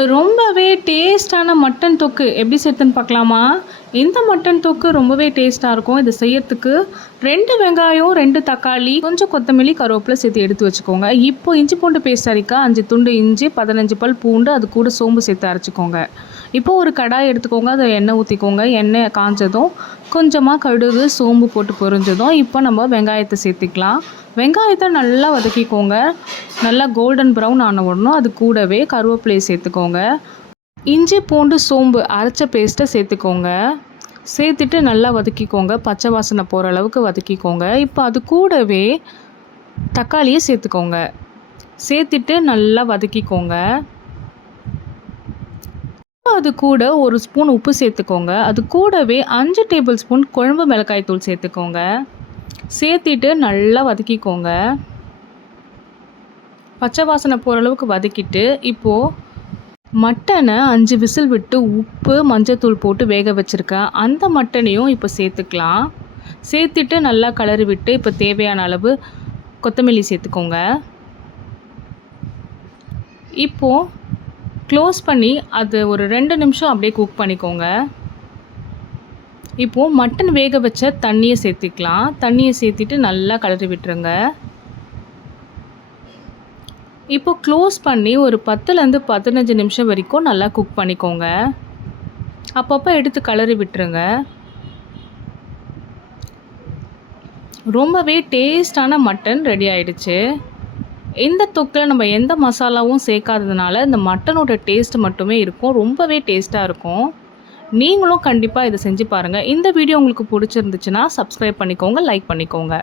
ரொம்பவே டேஸ்ட்டான மட்டன் தொக்கு எப்படி செய்றதுன்னு பார்க்கலாமா? இந்த மட்டன் தொக்கு ரொம்பவே டேஸ்ட்டாக இருக்கும். இதை செய்யறதுக்கு 2 வெங்காயம், 2 தக்காளி, கொஞ்சம் கொத்தமல்லி, கருவேப்பிலை சேர்த்து எடுத்து வச்சுக்கோங்க. இப்போ இஞ்சி பூண்டு பேஸ்ட் அரைக்க 5 துண்டு இஞ்சி, 15 பல் பூண்டு, அது கூட சோம்பு சேர்த்து அரைச்சிக்கோங்க. இப்போ ஒரு கடாய் எடுத்துக்கோங்க. அதில் எண்ணெய் ஊற்றிக்கோங்க. எண்ணெய் காஞ்சதும் கொஞ்சமாக கடுகு, சோம்பு போட்டு பொரிஞ்சதும் இப்போ நம்ம வெங்காயத்தை சேர்த்துக்கலாம். வெங்காயத்தை நல்லா வதக்கிக்கோங்க. நல்லா கோல்டன் ப்ரௌன் ஆன உடனே அது கூடவே கருவேப்பிலையை சேர்த்துக்கோங்க. இஞ்சி பூண்டு சோம்பு அரைச்ச பேஸ்ட்டை சேர்த்துக்கோங்க. சேர்த்துட்டு நல்லா வதக்கிக்கோங்க. பச்சை வாசனை போகிற அளவுக்கு வதக்கிக்கோங்க. இப்போ அது கூடவே தக்காளியை சேர்த்துக்கோங்க. சேர்த்துட்டு நல்லா வதக்கிக்கோங்க. அது கூட 1 ஸ்பூன் உப்பு சேர்த்துக்கோங்க. அது கூடவே 5 டேபிள் ஸ்பூன் குழம்பு மிளகாய் தூள் சேர்த்துக்கோங்க. சேர்த்துட்டு நல்லா வதக்கிக்கோங்க. பச்சை வாசனை போகிற அளவுக்கு வதக்கிட்டு இப்போது மட்டனை 5 விசில் விட்டு உப்பு மஞ்சத்தூள் போட்டு வேக வச்சுருக்கேன். அந்த மட்டனையும் இப்போ சேர்த்துக்கலாம். சேர்த்துட்டு நல்லா கிளறி விட்டு இப்போ தேவையான அளவு கொத்தமல்லி சேர்த்துக்கோங்க. இப்போது க்ளோஸ் பண்ணி அது ஒரு 2 நிமிஷம் அப்படியே குக் பண்ணிக்கோங்க. இப்போது மட்டன் வேக வச்ச தண்ணியை சேர்த்துக்கலாம். தண்ணியை சேர்த்துட்டு நல்லா கிளறி விட்டுருங்க. இப்போ க்ளோஸ் பண்ணி ஒரு 10லேருந்து 15 நிமிஷம் வரைக்கும் நல்லா குக் பண்ணிக்கோங்க. அப்பப்போ எடுத்து கிளறி விட்டுருங்க. ரொம்பவே டேஸ்டான மட்டன் ரெடி ஆயிடுச்சு. இந்த தொக்கில் நம்ம எந்த மசாலாவும் சேர்க்காததுனால இந்த மட்டனோட டேஸ்ட் மட்டுமே இருக்கும். ரொம்பவே டேஸ்ட்டாக இருக்கும். நீங்களும் கண்டிப்பாக இதை செஞ்சு பாருங்கள். இந்த வீடியோ உங்களுக்கு பிடிச்சிருந்துச்சுன்னா சப்ஸ்கிரைப் பண்ணிக்கோங்க, லைக் பண்ணிக்கோங்க.